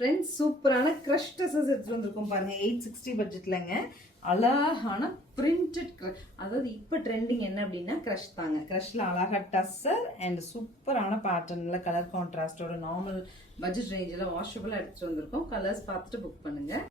Friends சூப்பரான crush dresses எடுத்துட்டு வந்திருக்கோம் பாருங்க. 860 பட்ஜெட்லங்க. அழகான பிரிண்டட் க்ரஷ். அதாவது இப்போ ட்ரெண்டிங் என்ன அப்படின்னா க்ரஷ் தாங்க. க்ரஷ்ல அழகா டஸ்ஸர் அண்ட் சூப்பரான பேட்டர்ன்ல கலர் கான்ட்ராஸ்டோட நார்மல் பட்ஜெட் ரேஞ்சில் வாஷபிளாக எடுத்துட்டு வந்திருக்கோம். கலர்ஸ் பார்த்துட்டு புக் பண்ணுங்க.